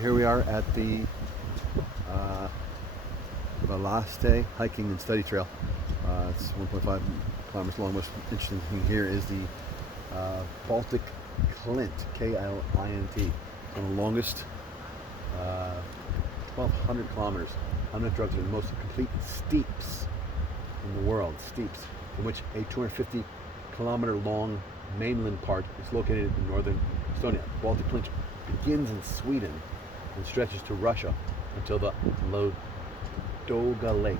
Here we are at the Valaste hiking and study trail. It's 1.5 kilometers long. Most interesting thing here is the Baltic Klint, K-L-I-N-T, one of the longest 1,200 kilometers. Unmet drugs are the most complete steeps in the world, steeps, from which a 250 kilometer long mainland part is located in northern Estonia. The Baltic Klint begins in Sweden and stretches to Russia until the Ladoga Lake.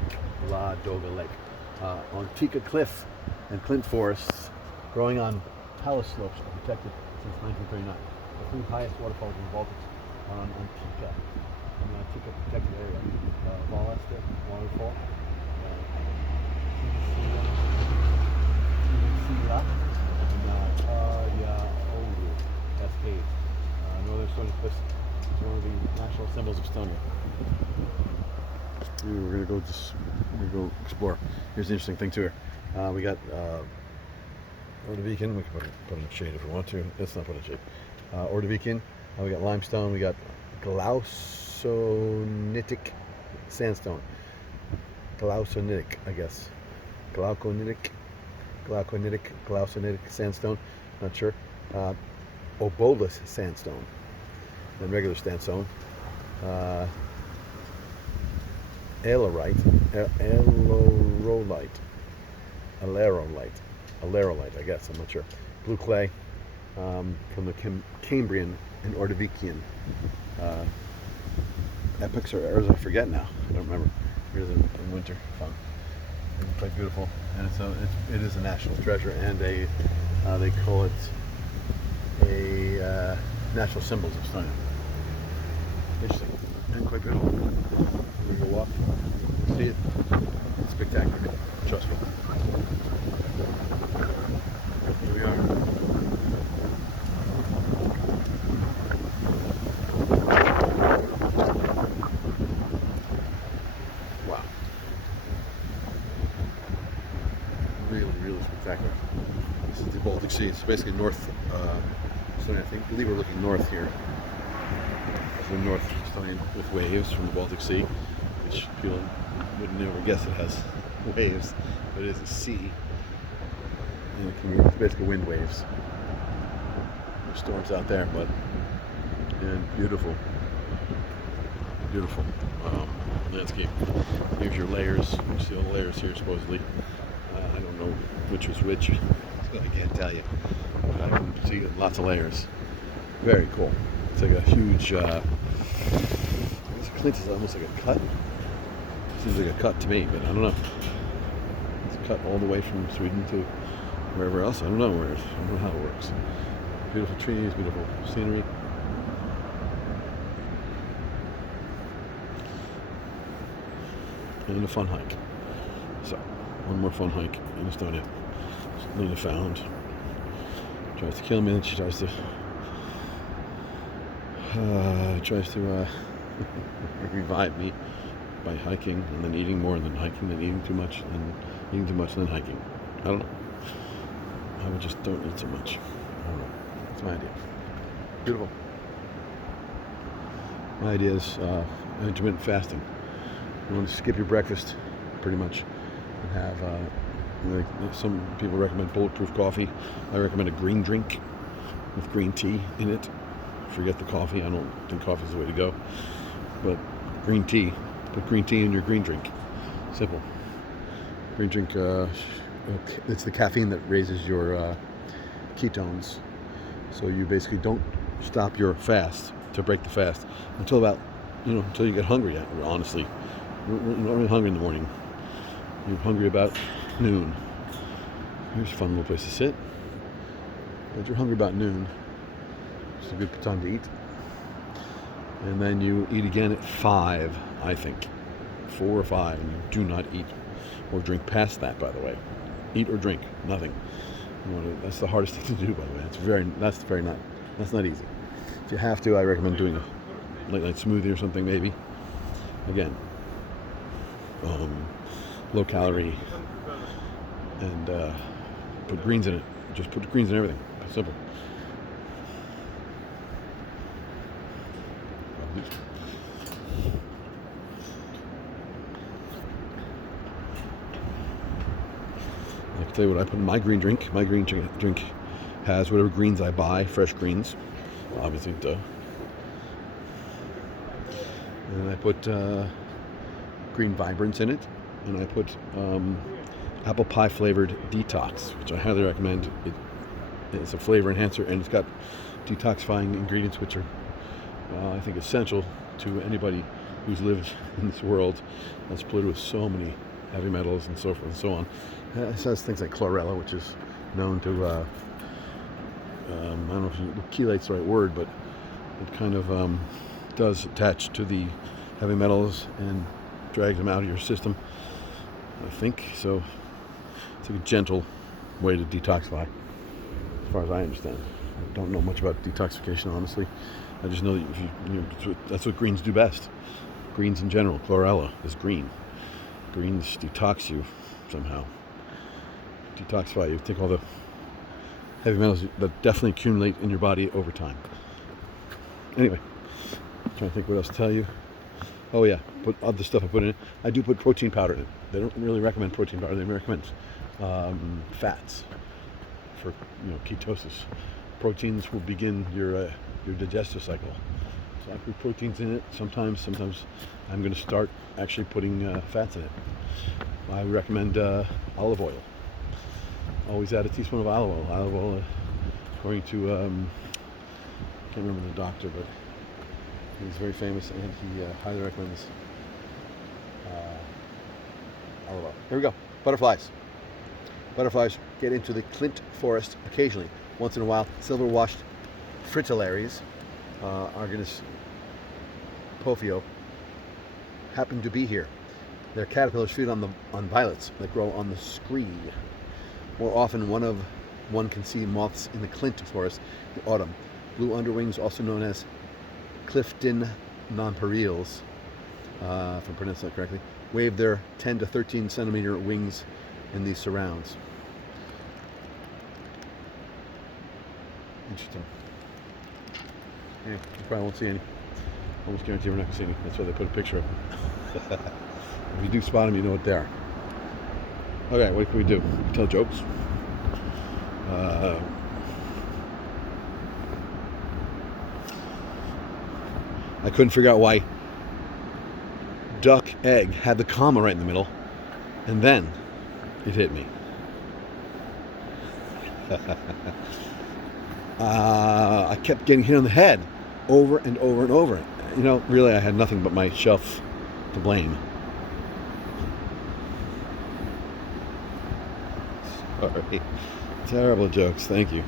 Ontika cliff and Klint forests growing on talus slopes are protected since 1939. The three highest waterfalls in the Baltics are on Ontika, in the Ontika protected area. Valaste Waterfall, Toila Ida-Viru Cascade. Northern Estonian cliffs is one of the national symbols of Estonia. We're gonna go explore. Here's the interesting thing too. We got Ordoviken. We can put in shade if we want to. Let's not put in shade. Ordoviken. We got limestone. We got glausonitic sandstone. Glausonitic, I guess. Glausonitic sandstone. Not sure. Obolus sandstone. Then regular sandstone. Alerolite, I guess, I'm not sure. Blue clay from the Cambrian and Ordovikian epochs or eras, I forget now. I don't remember. Here's in winter, fun. It's quite beautiful, and it is a national treasure and a they call it a national symbols of Estonia. Interesting and quite beautiful. We're gonna go walk, see it. It's spectacular. Trust me. Here we are. Wow. Really spectacular. This is the Baltic Sea. It's basically north Estonia. I believe we're looking north here. The North Estonian with waves from the Baltic Sea, which people wouldn't never guess it has waves, but it is a sea. And it's basically wind waves. There's storms out there, but beautiful landscape. Here's your layers. You see all the layers here supposedly. I don't know which was which, so I can't tell you. But I can see lots of layers. Very cool. It's like a huge, I guess Klint is almost like a cut. Seems like a cut to me, but I don't know. It's cut all the way from Sweden to wherever else. I don't know I don't know how it works. Beautiful trees, beautiful scenery. And a fun hike. So, one more fun hike in Estonia. Lena found. Tries to kill me, and she tries to revive me by hiking and then eating more than hiking, then eating too much, and eating too much, then hiking. I don't know. I would just don't eat so much. I don't know. That's my idea. Beautiful. My idea is intermittent fasting. You want to skip your breakfast, pretty much, and have like some people recommend bulletproof coffee. I recommend a green drink with green tea in it. Forget the coffee. I don't think coffee is the way to go. But green tea. Put green tea in your green drink. Simple. Green drink, it's the caffeine that raises your ketones. So you basically don't stop your fast to break the fast until until you get hungry, honestly. You're not really hungry in the morning. You're hungry about noon. Here's a fun little place to sit. But you're hungry about noon. It's a good time to eat. And then you eat again at 5, I think. 4 or 5, and you do not eat or drink past that, by the way. Eat or drink, nothing. That's the hardest thing to do, by the way. That's not easy. If you have to, I recommend doing a late night smoothie or something, maybe. Again, low calorie, and put greens in it. Just put greens in everything. Simple. I can tell you what I put in my green drink. My green drink has whatever greens I buy, fresh greens, obviously, duh. And I put green vibrance in it, and I put apple pie flavored detox, which I highly recommend. It's a flavor enhancer, and it's got detoxifying ingredients, which are, I think, essential to anybody who's lived in this world that's polluted with so many heavy metals and so forth and so on. It has things like chlorella, which is known to, I don't know if chelate's the right word, but it kind of does attach to the heavy metals and drags them out of your system, I think. So it's like a gentle way to detoxify, as far as I understand. I don't know much about detoxification, honestly. I just know that that's what greens do best. Greens in general, chlorella is green. Greens detox you somehow. Detoxify you. Take all the heavy metals that definitely accumulate in your body over time. Anyway, I'm trying to think what else to tell you. Oh yeah, put other stuff I put in it. I do put protein powder in it. They don't really recommend protein powder. They recommend fats for ketosis. Proteins will begin your digestive cycle. So I put proteins in it. Sometimes I'm going to start actually putting fats in it. I recommend olive oil. Always add a teaspoon of olive oil. Olive oil, according to I can't remember the doctor, but he's very famous, and he highly recommends olive oil. Here we go. Butterflies. Butterflies get into the Klint forest occasionally. Once in a while, silver-washed fritillaries, Argonus Pophio, happen to be here. Their caterpillars feed on violets that grow on the scree. More often, one can see moths in the Klint forest in the autumn. Blue underwings, also known as Clifton nonpareils, if I'm pronouncing that correctly, wave their 10 to 13 centimeter wings in these surrounds. Interesting. Yeah, you probably won't see any. Almost guarantee we're not going to see any. That's why they put a picture of them. If you do spot them, you know what they are. Okay, what can we do? Tell jokes. I couldn't figure out why duck egg had the comma right in the middle, and then it hit me. I kept getting hit on the head over and over and over. Really, I had nothing but my shelf to blame. Sorry. Terrible jokes, thank you.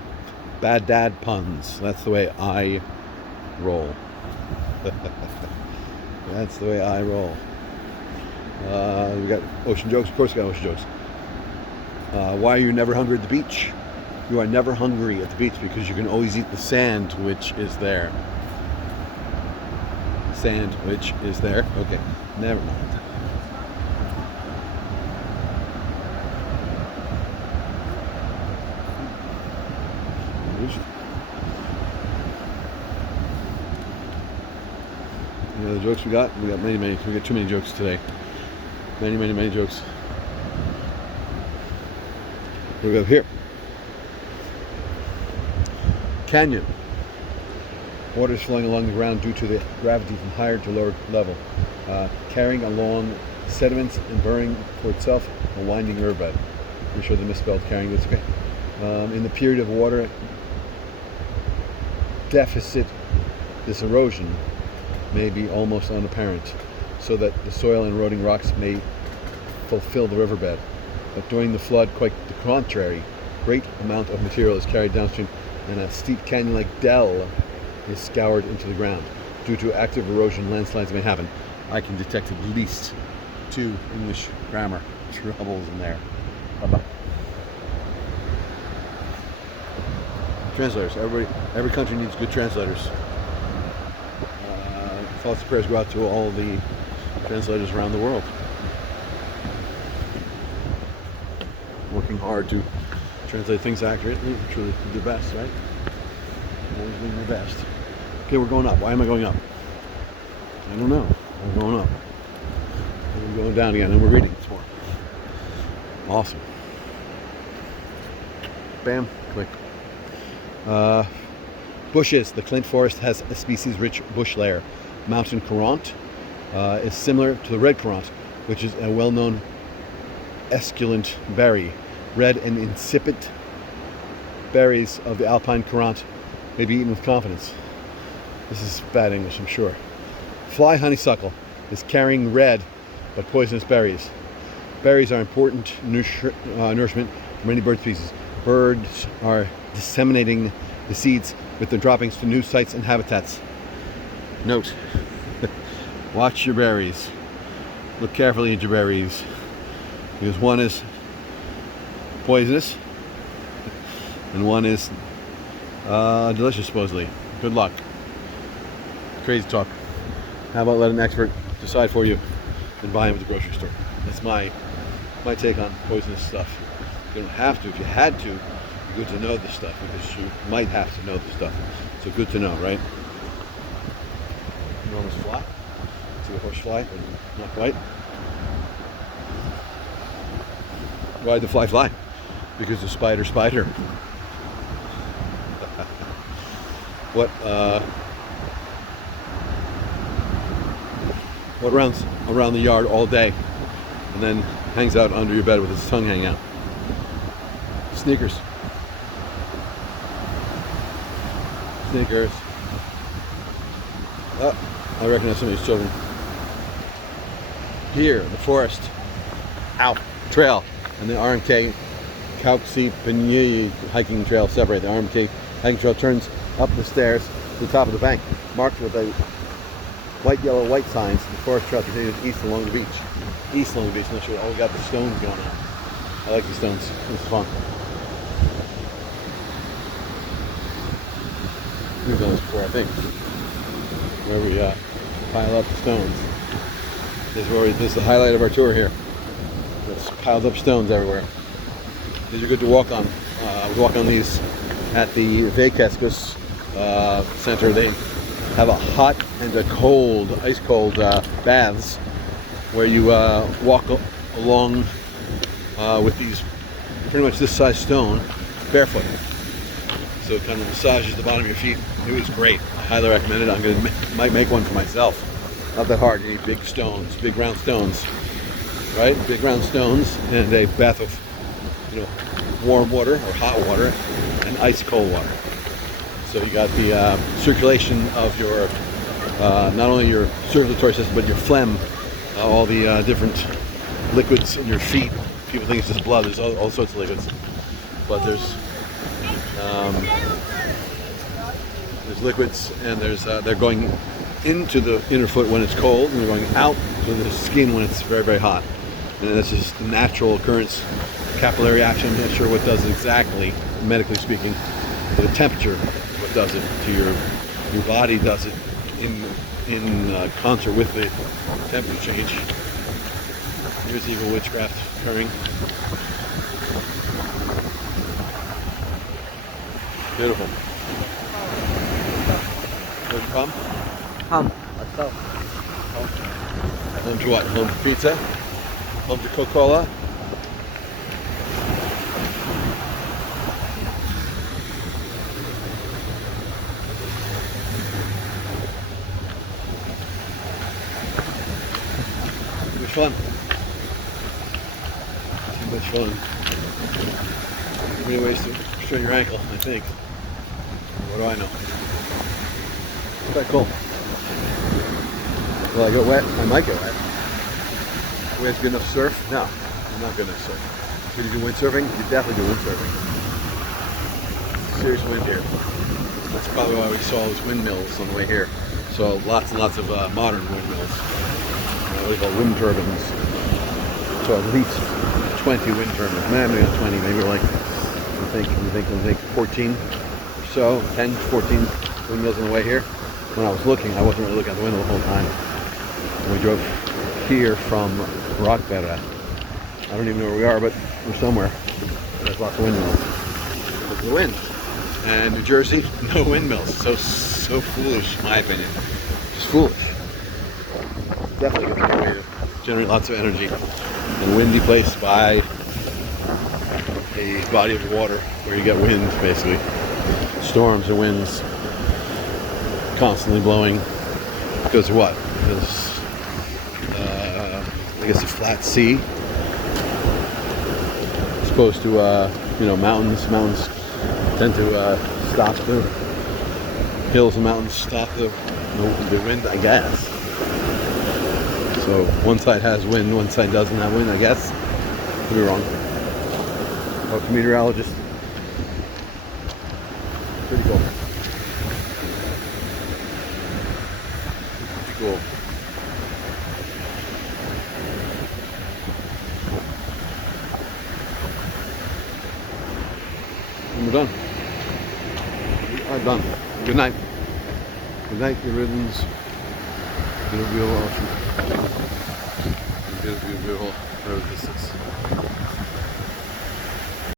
Bad dad puns. That's the way I roll. That's the way I roll. We got ocean jokes. Of course we got ocean jokes. Why are you never hungry at the beach? You are never hungry at the beach because you can always eat the sand which is there. Sand which is there. Okay, never mind. The jokes we got many. We got too many jokes today. Many jokes. What do we have here? Canyon. Water is flowing along the ground due to the gravity from higher to lower level, carrying along sediments and burning for itself a winding riverbed. I'm sure they misspelled carrying. That's okay. In the period of water deficit, this erosion may be almost unapparent, so that the soil and eroding rocks may fulfill the riverbed. But during the flood, quite the contrary, great amount of material is carried downstream, and a steep canyon-like dell is scoured into the ground. Due to active erosion, landslides may happen. I can detect at least 2 English grammar troubles in there. Bye-bye. Translators. Every country needs good translators. Thoughts and prayers go out to all the translators around the world. Working hard to translate things accurately, truly do their best, right? Always doing their best. Okay, we're going up. Why am I going up? I don't know. We're going up. We're going down again, and we're reading some more. Awesome. Bam, click. Bushes. The Klint forest has a species-rich bush layer. Mountain currant is similar to the red currant, which is a well-known esculent berry. Red and insipid berries of the alpine currant may be eaten with confidence. This is bad English, I'm sure. Fly honeysuckle is carrying red but poisonous berries. Berries are important nourishment for many bird species. Birds are disseminating the seeds with their droppings to new sites and habitats. Note, watch your berries. Look carefully at your berries, because one is poisonous and one is delicious, supposedly. Good luck. Crazy talk. How about let an expert decide for you and buy them at the grocery store? That's my take on poisonous stuff. You don't have to. If you had to, good to know this stuff, because you might have to know this stuff. So good to know, right? Enormous fly. See a horse fly, but not quite. Why'd the fly fly? Because the spider. What runs around the yard all day and then hangs out under your bed with its tongue hanging out? Sneakers. Oh, I recognize some of these children. Here, the forest. Ow. Trail. And the RMK Kauksi Pinyi hiking trail separate. The RMK hiking trail turns up the stairs to the top of the bank, marked with a white, yellow, white signs. The forest trail continues east along the beach. East along the beach. I'm not sure. Oh, we got the stones going on. I like the stones. This is fun. We've done this before, I think. Where we pile up the stones. This is the highlight of our tour here. There's piled up stones everywhere. These are good to walk on. We walk on these at the Veikeskus Center. They have a hot and a cold, ice cold baths where you walk along with these pretty much this size stone barefoot. So it kind of massages the bottom of your feet. It was great. I highly recommend it. Might make one for myself. Not that hard. You need big stones, big round stones, right? Big round stones and a bath of, warm water or hot water and ice cold water. So you got the circulation of your, not only your circulatory system, but your phlegm, all the different liquids in your feet. People think it's just blood. There's all sorts of liquids, but there's liquids, and they're going into the inner foot when it's cold, and they're going out to the skin when it's very, very hot. And this is the natural occurrence, capillary action. I'm not sure what does it exactly, medically speaking, but the temperature is what does it to your body. Does it in concert with the temperature change. Here's evil witchcraft occurring. Beautiful. Where'd you come? Home. Let's go. Home to what? Home to pizza? Home to Coca-Cola? Too much fun. Too much fun. Too many ways to strain your ankle, I think. What do I know? Quite cool. Will I get wet? I might get wet. We have good enough surf? No, I'm not good enough surf. Could you do windsurfing? You definitely do windsurfing. Serious wind here. That's probably why we saw all those windmills on the way here. So lots and lots of modern windmills. What do you call wind turbines? So at least 20 wind turbines. Maybe not 20, maybe like I think 14 or so, 10, 14 windmills on the way here. When I was looking, I wasn't really looking out the window the whole time. And we drove here from Rockbera. I don't even know where we are, but we're somewhere. There's lots of windmills. Look at the wind. And New Jersey, no windmills. So foolish, in my opinion. Just foolish. definitely a good way to generate lots of energy. And a windy place by a body of water where you get wind, basically. Storms and winds constantly blowing. Because of what? Because I guess a flat sea. As opposed to mountains. Mountains tend to stop the hills and mountains stop the wind, I guess. So one side has wind, one side doesn't have wind, I guess. Could be wrong. Oh, meteorologist. Pretty cool. Pretty cool. And we're done. We are done. Good night. Good night, your ribbons. Beautiful, awesome. Beautiful, whatever this is.